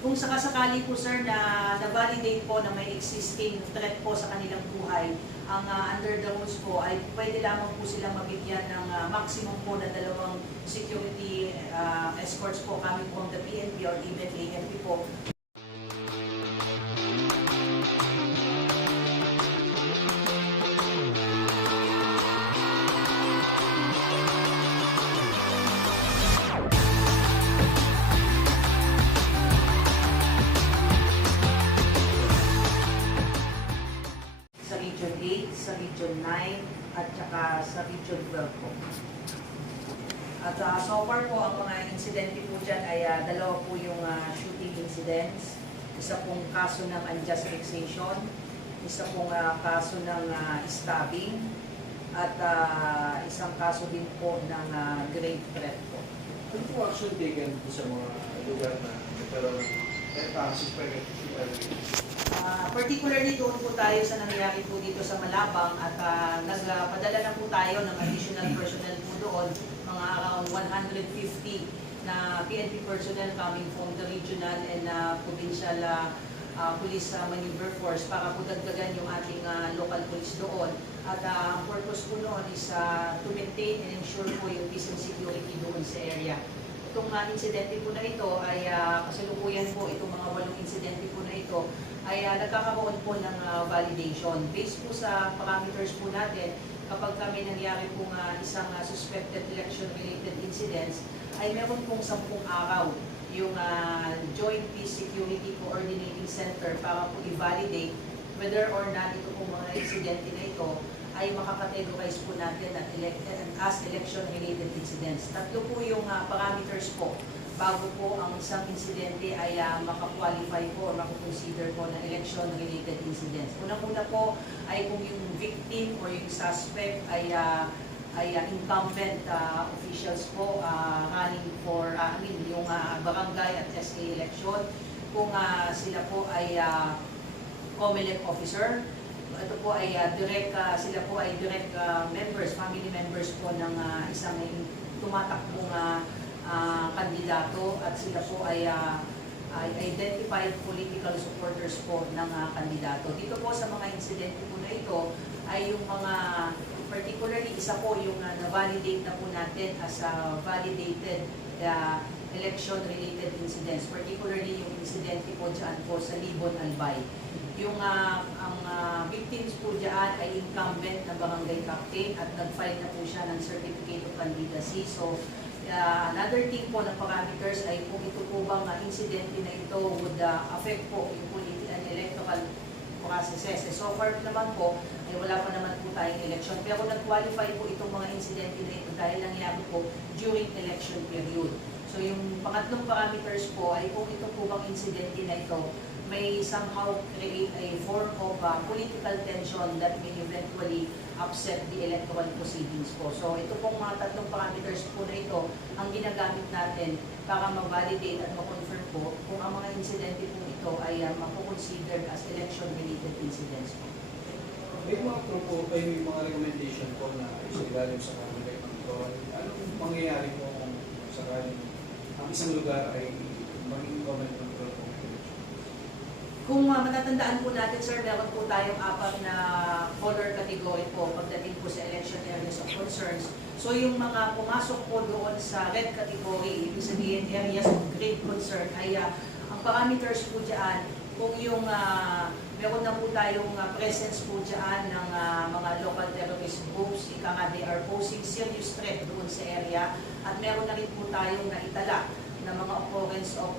Kung sakasakali po sir na-validate po na may existing threat po sa kanilang buhay, ang under the rules po ay pwede lamang po silang mabigyan ng maximum po na 2 security escorts po coming from the PNP or even ANP po. Sa Region 8, sa Region 9, at saka sa Region 12 po. At so far po, ang mga insidente po dyan ay 2 po yung shooting incidents, isa pong kaso ng unjust vexation, isa pong kaso ng stabbing, at isang kaso din po ng grave threat po. Ano po action taken po sa mga lugar na nagkaroon ng suspected? Particularly doon po tayo sa nangyari po dito sa Malabang at nagpadala na po tayo ng additional personnel po doon, mga around 150 na PNP personnel coming from the regional and provincial police maneuver force para po dagdagan yung ating local police doon. At ang purpose po noon is to maintain and ensure po yung peace and security doon sa area. Itong insidente po na ito ay kasalukuyan po, itong mga 8 insidente po na ito ay nagkakaroon po ng validation. Based po sa parameters po natin, kapag kami nangyari pong isang suspected election-related incidents, ay meron pong 10 araw yung Joint Peace Security Coordinating Center para po i-validate whether or not ito pong mga insidente na ito ay makakategorize po natin as election-related incidents. 3 po yung parameters po bago po ang isang insidente ay makakwalify po o makakonsider po ng election-related incidents. Unang-una po ay kung yung victim or yung suspect ay incumbent officials po running for yung barangay at SK election, kung sila po ay COMELEC officer. Ito po ay sila po ay direct members, family members po ng isang tumatakbong kandidato at sila po ay identified political supporters po ng kandidato. Dito po sa mga insidente po na ito ay yung mga particularly isa po yung na-validate na po natin as validated election-related incidents, particularly yung insidente po dyan po sa Libon, Albay. Yung ang victims po dyan ay incumbent na barangay captain at nag-file na po siya ng certificate of candidacy. So, another thing po na parameters ay kung ito po bang insidente na ito would affect po yung political and electoral processes. So far naman po, ay wala pa naman po tayong election. Pero nag-qualify po itong mga insidente na ito dahil nangyari po during election period. So yung pangatlong parameters po ay kung ito po bang insidente na ito may somehow create a form of political tension that may eventually upset the electoral proceedings po. So ito pong mga 3 parameters po na ito ang ginagamit natin para ma-validate at ma-confirm po kung ang mga insidente po ito ay mapo-considered as election-related incidents po. May mga mga recommendation po na isilalim sa kanila ng ito. Anong mangyayari po kung sakaling ang isang lugar ay maging government control po? Kung matatandaan po natin, sir, meron po tayong 4 na color category po pagdating po sa election areas of concerns. So yung mga pumasok po doon sa red category, ibig sabihin areas of grave concern, ay ang parameters po dyan, kung yung meron na po tayong presence po dyan ng mga local terrorist groups, ika nga they are posing serious threat doon sa area, at meron na rin po tayong naitala na mga occurrence of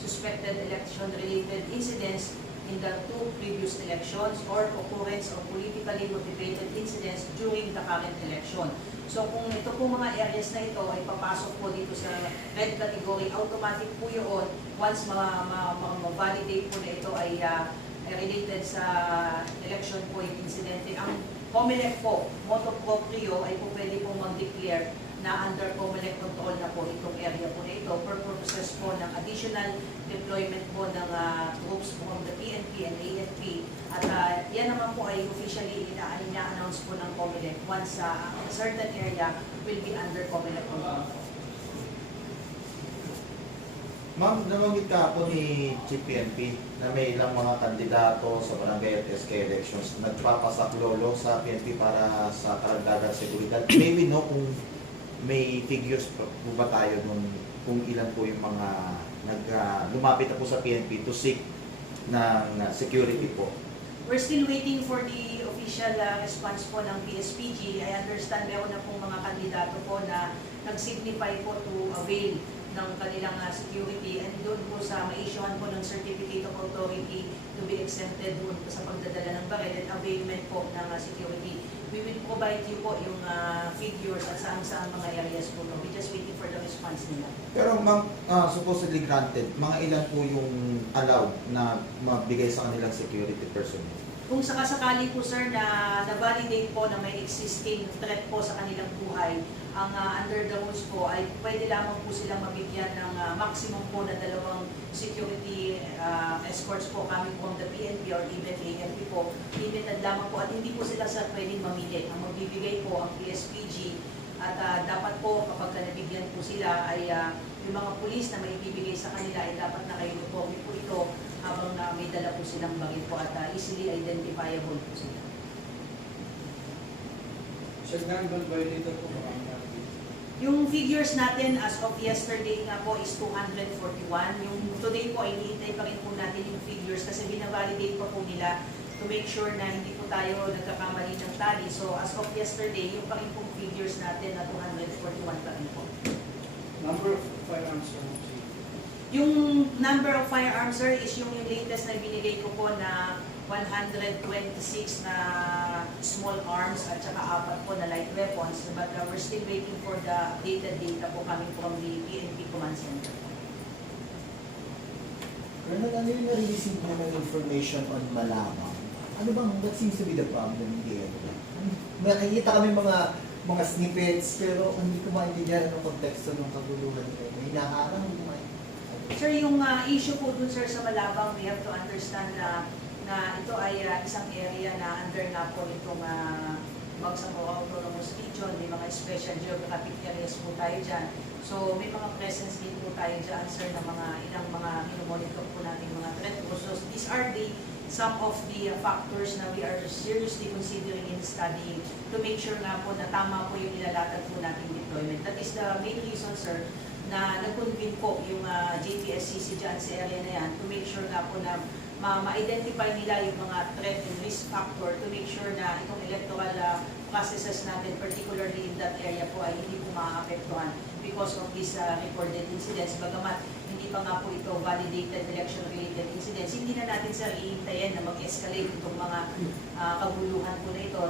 suspected election-related incidents in the 2 previous elections or occurrence of politically motivated incidents during the current election. So kung ito po mga areas na ito ay papasok po dito sa red category, automatic po yun once ma-validate po na ito ay related sa election po yung incidente. Ang COMELEC po, motu proprio ay po pwede pong mag-declare na under COMELEC control na po itong area po na ito for purposes po ng additional deployment po ng troops from the PNP and ANP. At yan naman po ay officially ina-announce po ng COMELEC once a certain area will be under COMELEC control. Ma'am, nabanggit ka po ni Chief PNP na may ilang mga kandidato sa barangay at SK elections nagpapasaklolo sa PNP para sa karagdagang seguridad. Maybe no, kung may figures po ba tayo nung kung ilan po yung mga lumapit na po sa PNP to seek ng security po. We're still waiting for the official response po ng PSPG. I understand meron na pong mga kandidato po na nag-signify po to avail ng kanilang security, and doon po sa ma-issuehan po ng certificate of authority to be exempted doon po sa pagdadala ng baril and availment po ng security. We will provide you po yung figures at saan mga areas po. No? We're just waiting for the response nila. Pero ma'am, supposedly granted, mga ilan po yung allowed na mabigay sa kanilang security personnel? Kung sakasakali po sir na na-validate po na may existing threat po sa kanilang buhay, ang under the rules po ay pwede lamang po silang mabigyan ng maximum po na 2 security escorts po coming from the PNP or even ANP po. Limited lamang po at hindi po sila sir pwedeng mamili. Ang magbibigay po ang PSPG at dapat po kapag nabigyan po sila ay yung mga pulis na may ibibigay sa kanila ay dapat naka-uniform po ito habang may dala po silang bagay po at easily identifiable po sila. Sir, gun violator po ba? Yung figures natin as of yesterday nga po is 241. Yung today po ay iniintay pa rin po natin yung figures kasi binavalidate pa po nila to make sure na hindi po tayo nagkakamali ng tally. So as of yesterday, yung pa rin pong figures natin na 241 pa rin po. Number of firearms, sir. Yung number of firearms, sir, is yung latest na binigay ko po na 126 na small arms at saka 4 po na light weapons. But we're still waiting for the updated data po coming from the PNP Command Center. Colonel, ano yung na-receive mo ng information on Malabang? Ano bang, what seems to be the problem here? Nakikita kami mga snippets, pero hindi ko maintindihan ang konteksto ng kaguluhan nito. May hinaharang, hindi ko maintindihan. Sir, yung issue po dun sir sa Malabang, we have to understand na ito ay isang area na under na po itong Bangsamoro Autonomous Region. May mga special geographic areas po tayo dyan. So may mga presence din po tayo dyan sir ng ilang mga minomonitor po natin mga threat po. So these are some of the factors na we are seriously considering in studying to make sure nga po na tama po yung nilalatag po nating deployment. That is the main reason sir na nag-convene po yung JPSCC dyan sa area na yan to make sure nga po na ma-identify nila yung mga threat and risk factor to make sure na itong electoral processes natin, particularly in that area po, ay hindi po maaapektuhan because of these reported incidents. Bagamat hindi pa nga po ito validated election-related incidents, hindi na natin sir iintayin na mag-escalate itong mga kaguluhan po na ito.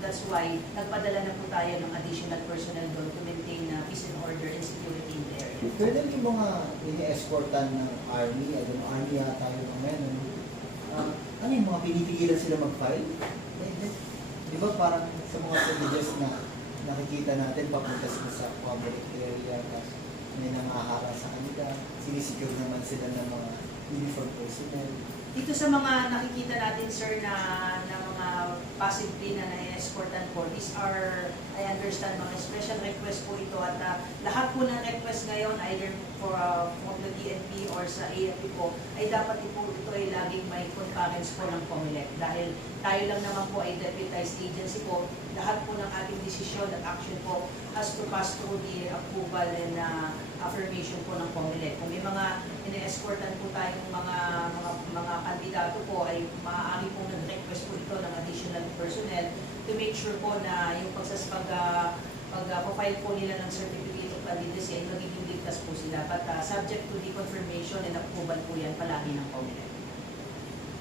That's why nagpadala na po tayo ng additional personnel doon to maintain peace and order and security in the area. Pwede yung mga ini-escortan ng army, army yata yung mga yan, ano yung mga pinipigilan sila mag-file? Di ba parang sa mga images na nakikita natin papunta sila sa public area, tapos may nangahara sa kanila, sinisecure naman sila ng mga uniform personnel. Dito sa mga nakikita natin sir na mga possibly na na-escortan po, these are, I understand, mga special request po ito at lahat po ng request ngayon either from the DNP or sa AFP po ay dapat po ito ay laging may concurrence po ng COMELEC dahil tayo lang naman po ay deputized agency po, lahat po ng ating desisyon at action po has to pass through the approval and affirmation po ng COMELEC. Kung may mga ina-escortan po tayong mga kandidato po ay maaari pong nag-request po ito ng additional personnel to make sure po na yung pag-file po nila ng certificate of candidacy ay magiging ligtas po sila. But subject to the confirmation and approval po yan palagi ng COMELEC.